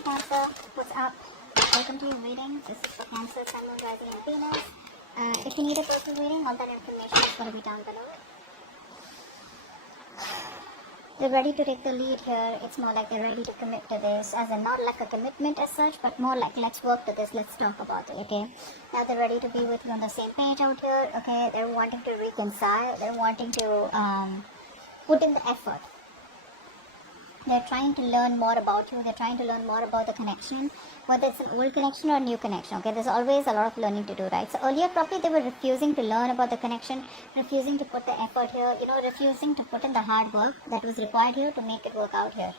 Hey Cancer, what's up? Welcome to your reading. This is for Cancer, Sun, Moon, Rising and Venus. If you need a personal reading, all that information is going to be down below. They're ready to take the lead here. It's more like they're ready to commit to this, as in not like a commitment as such, but more like let's work to this, let's talk about it, okay? Now they're ready to be with you on the same page out here, okay? They're wanting to reconcile, they're wanting to put in the effort. They're trying to learn more about you. They're trying to learn more about the connection, whether it's an old connection or a new connection. Okay, there's always a lot of learning to do, right? So earlier probably they were refusing to learn about the connection, refusing to put the effort here, refusing to put in the hard work that was required here to make it work out here.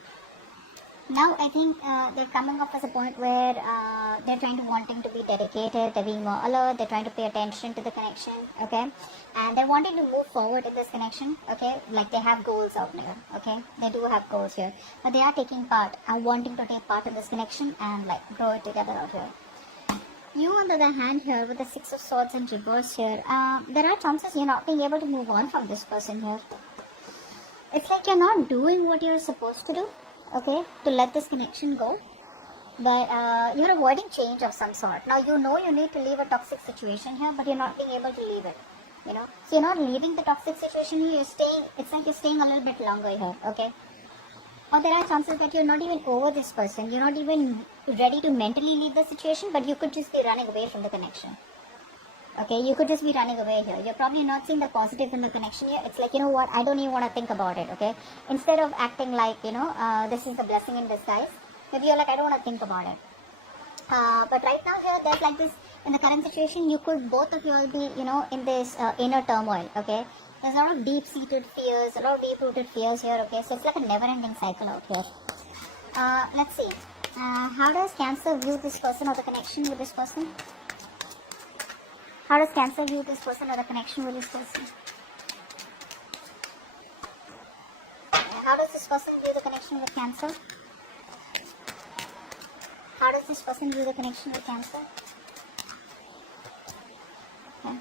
Now I think they're coming up as a point where they're trying to wanting to be dedicated, they're being more alert, they're trying to pay attention to the connection, okay? And they're wanting to move forward in this connection, okay? Like they have goals out there, okay? They do have goals here, but they are taking part and wanting to take part in this connection and like grow it together out here. You on the other hand here with the Six of Swords in reverse here, there are chances you're not being able to move on from this person here. It's like you're not doing what you're supposed to do, okay, to let this connection go, but you're avoiding change of some sort. Now you know you need to leave a toxic situation here, but you're not being able to leave it, so you're not leaving the toxic situation here, you're staying. It's like you're staying a little bit longer here, okay? Or there are chances that you're not even over this person, you're not even ready to mentally leave the situation, but you could just be running away from the connection. Okay, you could just be running away here. You're probably not seeing the positive in the connection here. It's like, you know what, I don't even want to think about it, okay? Instead of acting like, this is the blessing in disguise, maybe you're like, I don't want to think about it. But right now here, there's like this, in the current situation, you could, both of you all be, in this inner turmoil, okay? There's a lot of deep-seated fears, a lot of deep-rooted fears here, okay? So it's like a never-ending cycle out here. Let's see. How does Cancer view this person or the connection with this person? How does Cancer view this person or the connection with this person? How does this person view the connection with Cancer? How does this person view the connection with Cancer? Okay.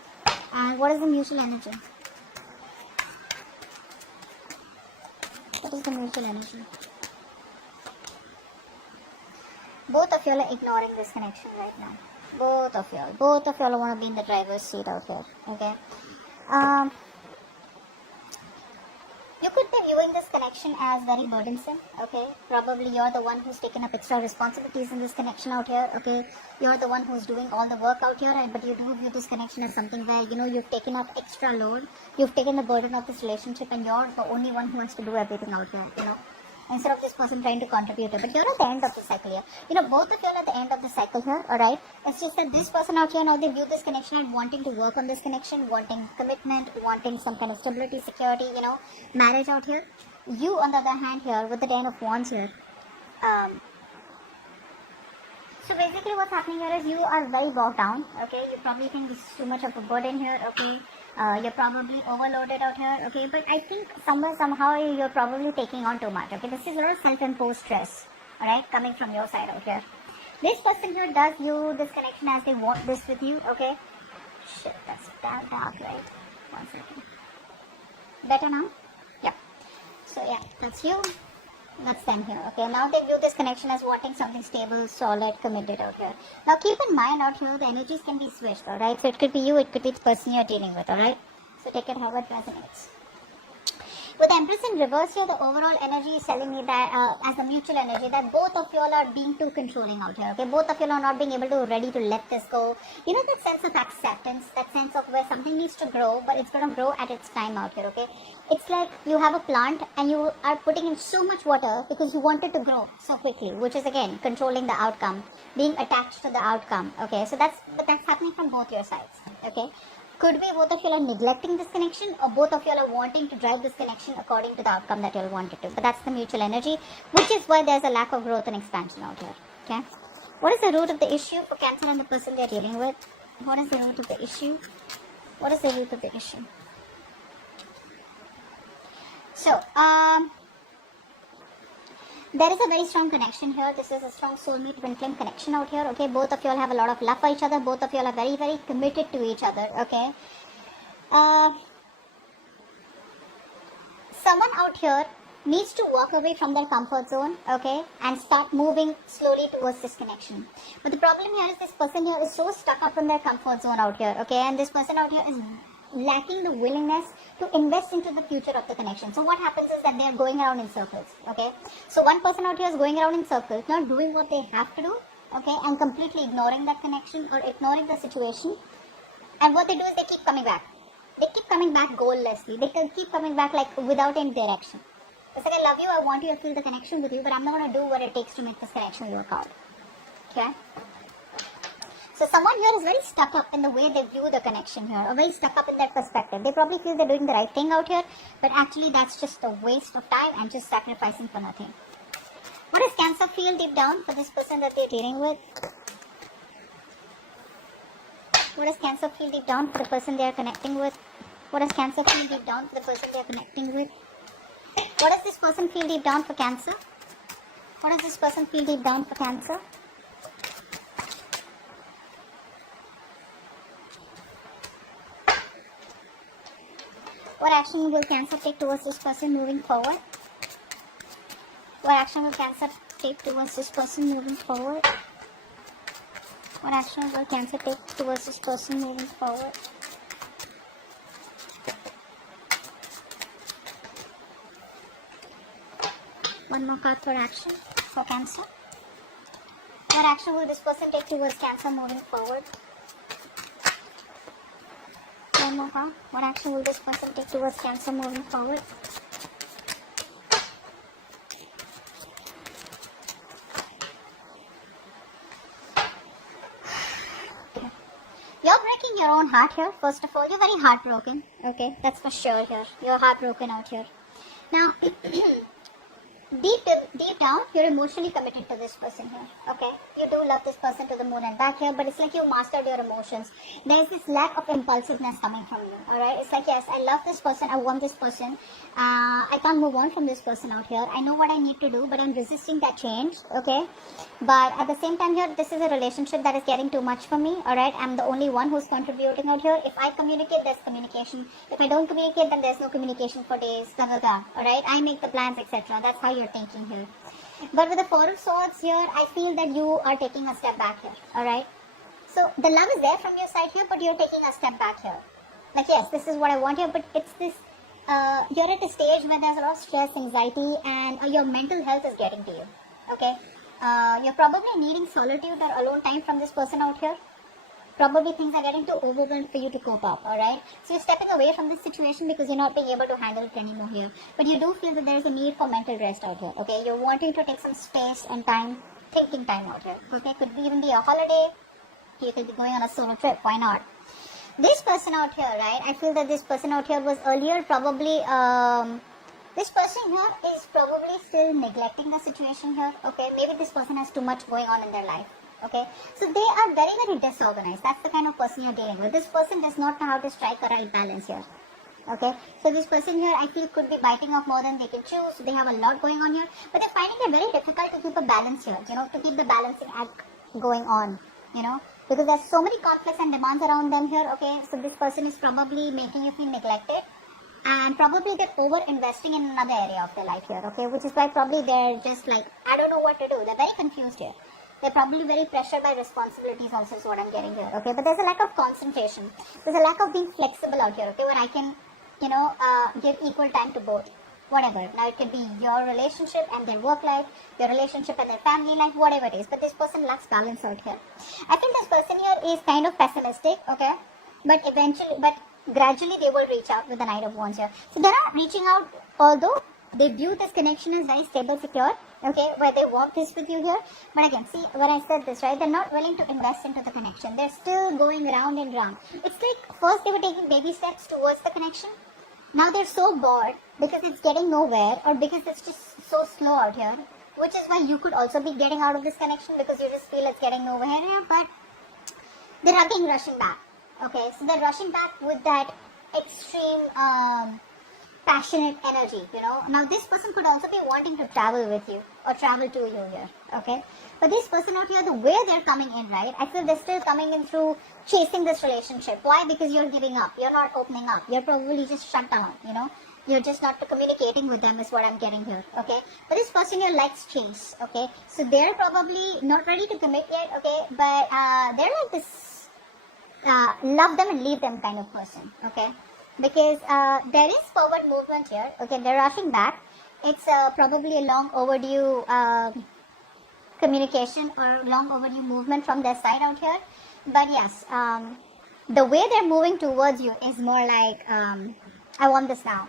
And what is the mutual energy? What is the mutual energy? Both of you are ignoring this connection right now. Both of y'all want to be in the driver's seat out here, okay? You could be viewing this connection as very burdensome, okay? Probably you're the one who's taken up extra responsibilities in this connection out here, okay? You're the one who's doing all the work out here, but you do view this connection as something where, you've taken up extra load, you've taken the burden of this relationship, and you're the only one who has to do everything out here, instead of this person trying to contribute. But you're at the end of the cycle here. Both of you are at the end of the cycle here, alright? It's just that this person out here, now they view this connection and wanting to work on this connection, wanting commitment, wanting some kind of stability, security, marriage out here. You, on the other hand here, with the Ten of Wands here. So basically what's happening here is you are very bogged down, okay? You probably think this is too much of a burden here, okay? You're probably overloaded out here, okay? But I think somehow you're probably taking on too much, okay? This is a lot of self-imposed stress, alright, coming from your side out here. This person here does view this connection as they want this with you, okay? Shit, that's dark, right? 1 second. Better now? Yeah. So yeah, that's you. That's them here, okay? Now they view this connection as wanting something stable, solid, committed out here. Now keep in mind out here, the energies can be switched, alright? So it could be you, it could be the person you're dealing with, alright? So take it how it resonates. With Empress in reverse here, the overall energy is telling me that, as a mutual energy, that both of you all are being too controlling out here, okay? Both of you all are not being ready to let this go. That sense of acceptance, that sense of where something needs to grow, but it's going to grow at its time out here, okay? It's like you have a plant and you are putting in so much water because you want it to grow so quickly, which is again, controlling the outcome, being attached to the outcome, okay? So that's happening from both your sides, okay? Could be both of you are neglecting this connection, or both of you are wanting to drive this connection according to the outcome that you all wanted to. But that's the mutual energy, which is why there's a lack of growth and expansion out here. Okay. What is the root of the issue for Cancer and the person they're dealing with? What is the root of the issue? What is the root of the issue? So, there is a very strong connection here. This is a strong soulmate twin flame connection out here, okay? Both of you all have a lot of love for each other. Both of you all are very, very committed to each other, okay? Someone out here needs to walk away from their comfort zone, okay, and start moving slowly towards this connection. But the problem here is this person here is so stuck up in their comfort zone out here, okay, and this person out here is lacking the willingness to invest into the future of the connection. So what happens is that they are going around in circles, okay. So one person out here is going around in circles, not doing what they have to do, okay, and completely ignoring that connection or ignoring the situation. And what they do is they keep coming back. They keep coming back goallessly. They keep coming back like without any direction. It's like, I love you, I want you, I feel the connection with you, but I'm not going to do what it takes to make this connection work out. Okay? So someone here is very stuck up in the way they view the connection here, or very stuck up in their perspective. They probably feel they're doing the right thing out here, but actually that's just a waste of time and just sacrificing for nothing. What does Cancer feel deep down for this person that they're dealing with? What does Cancer feel deep down for the person they are connecting with? What does Cancer feel deep down for the person they are connecting with? What does this person feel deep down for Cancer? What does this person feel deep down for Cancer? What action will Cancer take towards this person moving forward? What action will Cancer take towards this person moving forward? What action will Cancer take towards this person moving forward? One more card for action for Cancer. What action will this person take towards Cancer moving forward? One more card. What action will this person take towards Cancer moving forward? You're breaking your own heart here. First of all, you're very heartbroken. Okay, that's for sure here. You're heartbroken out here. Now, deep down, you're emotionally committed to this person here, okay? You do love this person to the moon and back here, but it's like you mastered your emotions. There's this lack of impulsiveness coming from you, alright? It's like, yes, I love this person, I want this person, I can't move on from this person out here. I know what I need to do, but I'm resisting that change, okay? But at the same time here, this is a relationship that is getting too much for me, alright? I'm the only one who's contributing out here. If I communicate, there's communication. If I don't communicate, then there's no communication for days, blah, blah, blah, alright? I make the plans, etc. That's how you're thinking here. But with the Four of Swords here, I feel that you are taking a step back here, alright? So the love is there from your side here, but you're taking a step back here. Like, yes, this is what I want here, but it's this, you're at a stage where there's a lot of stress, anxiety, and your mental health is getting to you, okay? You're probably needing solitude or alone time from this person out here. Probably things are getting too overwhelmed for you to cope up, alright? So you're stepping away from this situation because you're not being able to handle it anymore here. But you do feel that there is a need for mental rest out here, okay? You're wanting to take some space and time, thinking time out here, okay? Could even be a holiday. You could be going on a solo trip, why not? This person out here, right? I feel that this person out here was earlier probably, this person here is probably still neglecting the situation here, okay? Maybe this person has too much going on in their life. Okay, so they are very, very disorganized. That's the kind of person you're dealing with. This person does not know how to strike a right balance here. Okay, so this person here, I feel, could be biting off more than they can chew. So they have a lot going on here, but they're finding it very difficult to keep a balance here. You know, to keep the balancing act going on. You know, because there's so many conflicts and demands around them here. Okay, so this person is probably making you feel neglected, and probably they're over investing in another area of their life here. Okay, which is why probably they're just like, I don't know what to do. They're very confused here. They're probably very pressured by responsibilities also is what I'm getting here, okay? But there's a lack of concentration. There's a lack of being flexible out here, okay? Where I can, you know, give equal time to both. Whatever. Now it could be your relationship and their work life, your relationship and their family life, whatever it is. But this person lacks balance out here. I think this person here is kind of pessimistic, okay? But gradually they will reach out with the Knight of Wands here. So they're not reaching out, although they view this connection as very stable, secure, okay, where they want this with you here. But again, see, when I said this, right, they're not willing to invest into the connection. They're still going round and round. It's like first they were taking baby steps towards the connection. Now they're so bored because it's getting nowhere, or because it's just so slow out here, which is why you could also be getting out of this connection because you just feel it's getting nowhere here. But they're again rushing back. Okay, so they're rushing back with that extreme passionate energy, you know. Now this person could also be wanting to travel with you or travel to you here, okay? But this person out here, the way they're coming in, right, I feel they're still coming in through chasing this relationship. Why? Because you're giving up. You're not opening up. You're probably just shut down, you know. You're just not communicating with them is what I'm getting here, okay? But this person here likes change, okay? So they're probably not ready to commit yet, okay? But they're like this love them and leave them kind of person, okay? Because there is forward movement here, okay? They're rushing back. It's probably a long overdue communication or long overdue movement from their side out here. But yes, the way they're moving towards you is more like, I want this now.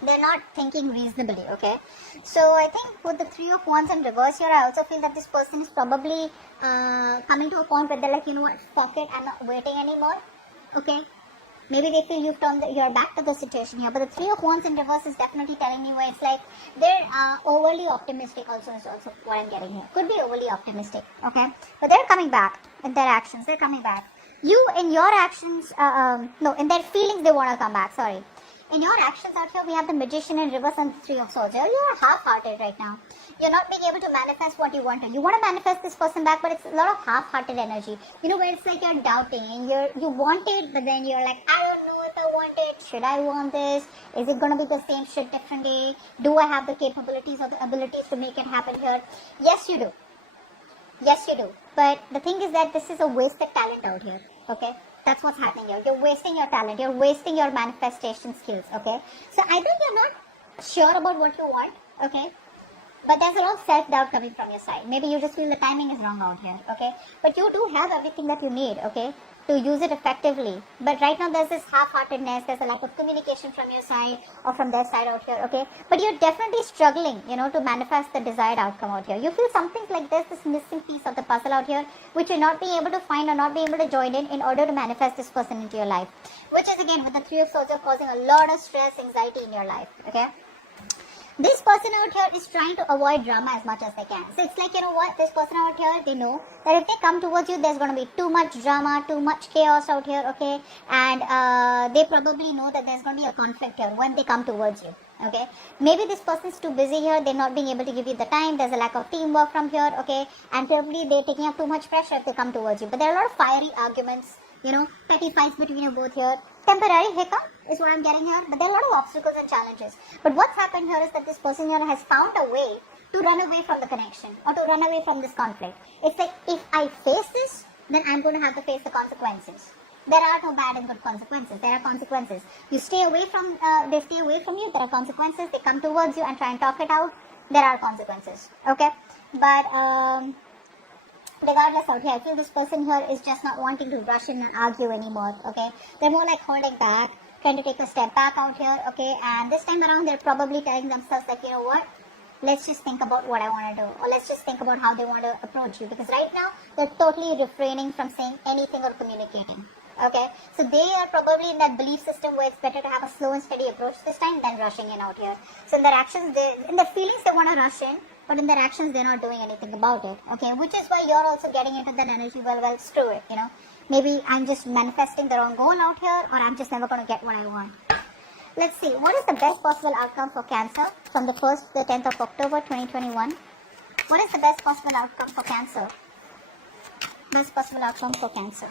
They're not thinking reasonably, okay? So I think with the Three of Wands in reverse here, I also feel that this person is probably coming to a point where they're like, you know what, fuck it, I'm not waiting anymore, okay? Maybe they feel you've turned your back to the situation here. But the Three of Wands in reverse is definitely telling me where it's like they're overly optimistic also is also what I'm getting here. Could be overly optimistic, okay? But they're coming back in their actions. They're coming back. You, in your actions, no, in their feelings, they want to come back, sorry. In your actions out here, we have the Magician in reverse and the Three of Swords. You're half-hearted right now. You're not being able to manifest what you want to. You want to manifest this person back, but it's a lot of half-hearted energy. You know, where it's like you're doubting and you want it, but then you're like, I don't know if I want it. Should I want this? Is it going to be the same shit different day? Do I have the capabilities or the abilities to make it happen here? Yes, you do. Yes, you do. But the thing is that this is a wasted talent out here, okay? That's what's happening here. You're wasting your talent. You're wasting your manifestation skills, okay? So I think you're not sure about what you want, okay? But there's a lot of self-doubt coming from your side. Maybe you just feel the timing is wrong out here, okay? But you do have everything that you need, okay, to use it effectively. But right now there's this half-heartedness, there's a lack of communication from your side or from their side out here, okay? But you're definitely struggling, you know, to manifest the desired outcome out here. You feel something like there's this missing piece of the puzzle out here, which you're not being able to find or not being able to join in order to manifest this person into your life. Which is again, with the Three of Swords, you're causing a lot of stress, anxiety in your life, okay? This person out here is trying to avoid drama as much as they can. So it's like, you know what, this person out here, they know that if they come towards you, there's going to be too much drama, too much chaos out here, okay? And they probably know that there's going to be a conflict here when they come towards you, okay? Maybe this person's too busy here, they're not being able to give you the time, there's a lack of teamwork from here, okay? And probably they're taking up too much pressure if they come towards you. But there are a lot of fiery arguments, you know, petty fights between you both here. Temporary hiccup is what I'm getting here, but there are a lot of obstacles and challenges. But what's happened here is that this person here has found a way to run away from the connection or to run away from this conflict. It's like, if I face this, then I'm going to have to face the consequences. There are no bad and good consequences. There are consequences. You stay away from, they stay away from you, there are consequences. They come towards you and try and talk it out, there are consequences, okay? But, regardless out here, I feel this person here is just not wanting to rush in and argue anymore, okay? They're more like holding back, trying to take a step back out here, okay? And this time around, they're probably telling themselves like, you know what? Let's just think about what I want to do. Or let's just think about how they want to approach you. Because right now, they're totally refraining from saying anything or communicating, okay? So they are probably in that belief system where it's better to have a slow and steady approach this time than rushing in out here. So in their actions, in their feelings, they want to rush in. But in their actions, they're not doing anything about it, okay? Which is why you're also getting into that energy, well, screw it, you know? Maybe I'm just manifesting the wrong goal out here, or I'm just never going to get what I want. Let's see, what is the best possible outcome for Cancer from the 1st to the 10th of October, 2021? What is the best possible outcome for Cancer? Best possible outcome for Cancer.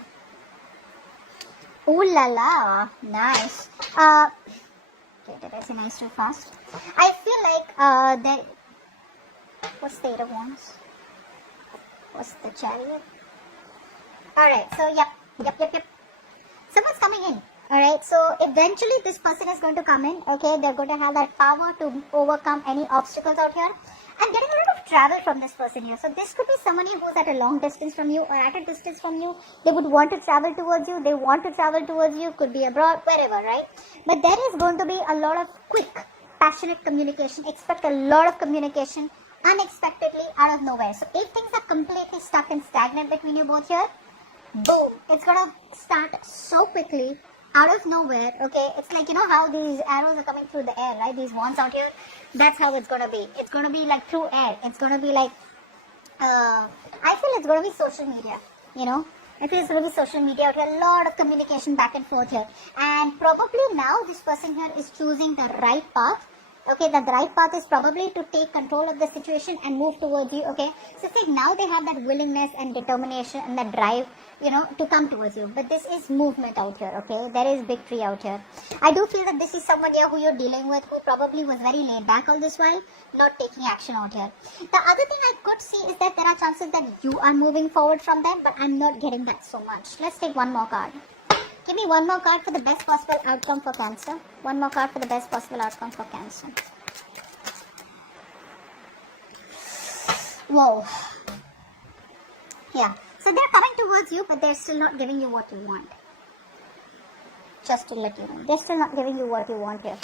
Ooh la la, nice. Okay, did I say nice too fast? I feel like, what's the 8 of Wands? What's the Chariot? Alright, so yep. Someone's coming in. Alright, so eventually this person is going to come in. Okay, they're going to have that power to overcome any obstacles out here. I'm getting a lot of travel from this person here. So this could be someone who's at a long distance from you or at a distance from you. They would want to travel towards you. They want to travel towards you. Could be abroad, wherever, right? But there is going to be a lot of quick, passionate communication. Expect a lot of communication unexpectedly out of nowhere. So if things are completely stuck and stagnant between you both here, boom, it's gonna start so quickly out of nowhere, okay? It's like, you know how these arrows are coming through the air, right? These wands out here, that's how it's gonna be. It's gonna be like through air. It's gonna be like, I feel it's gonna be social media, you know? I feel it's gonna be social media out here, a lot of communication back and forth here. And probably now this person here is choosing the right path Okay, the right path is probably to take control of the situation and move towards you. Okay, so see, now they have that willingness and determination and that drive, to come towards you. But this is movement out here. Okay, there is victory out here. I do feel that this is someone here who you're dealing with, who probably was very laid back all this while, not taking action out here. The other thing I could see is that there are chances that you are moving forward from them, but I'm not getting that so much. Let's take one more card. Give me one more card for the best possible outcome for Cancer. One more card for the best possible outcome for Cancer. Whoa. Yeah. So they're coming towards you, but they're still not giving you what you want. Just to let you know. They're still not giving you what you want here.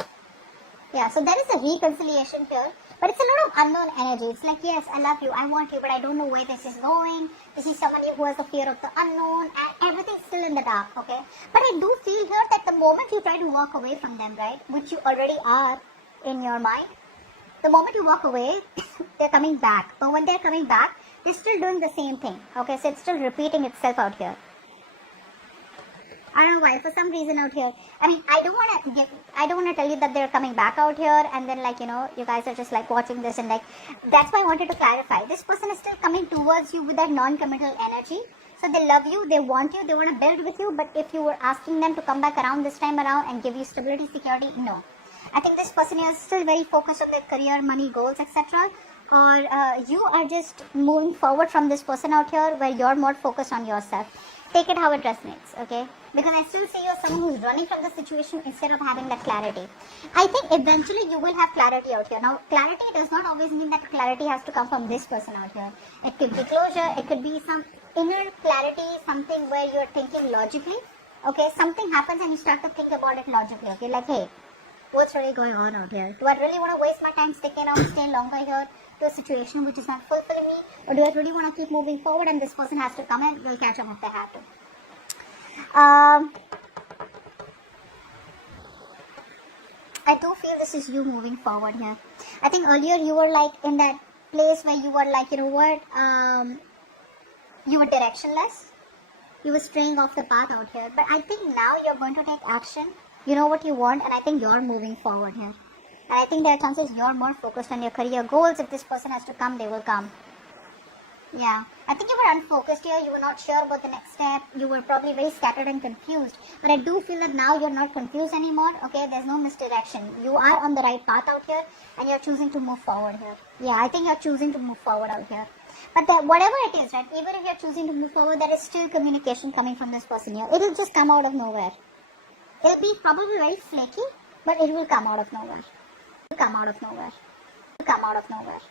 Yeah, so there is a reconciliation here, but it's a lot of unknown energy. It's like, yes, I love you, I want you, but I don't know where this is going. This is somebody who has the fear of the unknown, and everything's still in the dark, okay? But I do feel here that the moment you try to walk away from them, right, which you already are in your mind, the moment you walk away, they're coming back. But when they're coming back, they're still doing the same thing, okay? So it's still repeating itself out here. I don't know why, for some reason out here. I mean, I don't want to tell you that they're coming back out here and then you guys are just like watching this and that's why I wanted to clarify. This person is still coming towards you with that non-committal energy. So they love you, they want you, they want to build with you, but if you were asking them to come back around this time around and give you stability, security, no. I think this person is still very focused on their career, money, goals, etc. Or you are just moving forward from this person out here where you're more focused on yourself. Take it how it resonates, okay? Because I still see you as someone who's running from the situation instead of having that clarity. I think eventually you will have clarity out here. Now, clarity does not always mean that clarity has to come from this person out here. It could be closure, it could be some inner clarity, something where you're thinking logically, okay? Something happens and you start to think about it logically, okay? Like, hey, what's really going on out here? Do I really want to waste my time sticking out, staying longer here to a situation which is not fulfilling me? Or do I really want to keep moving forward and this person has to come and they'll catch up if they have to? I do feel this is you moving forward here. I think earlier you were like in that place where you were like, you were directionless. You were straying off the path out here. But I think now you're going to take action. You know what you want, and I think you're moving forward here. And I think there are chances you're more focused on your career goals. If this person has to come, they will come. Yeah, I think you were unfocused here. You were not sure about the next step. You were probably very scattered and confused. But I do feel that now you're not confused anymore. Okay, there's no misdirection. You are on the right path out here and you're choosing to move forward here. Yeah, I think you're choosing to move forward out here. But whatever it is, right, even if you're choosing to move forward, there is still communication coming from this person here. It will just come out of nowhere. It'll be probably very flaky, but it will come out of nowhere. It will come out of nowhere. It will come out of nowhere.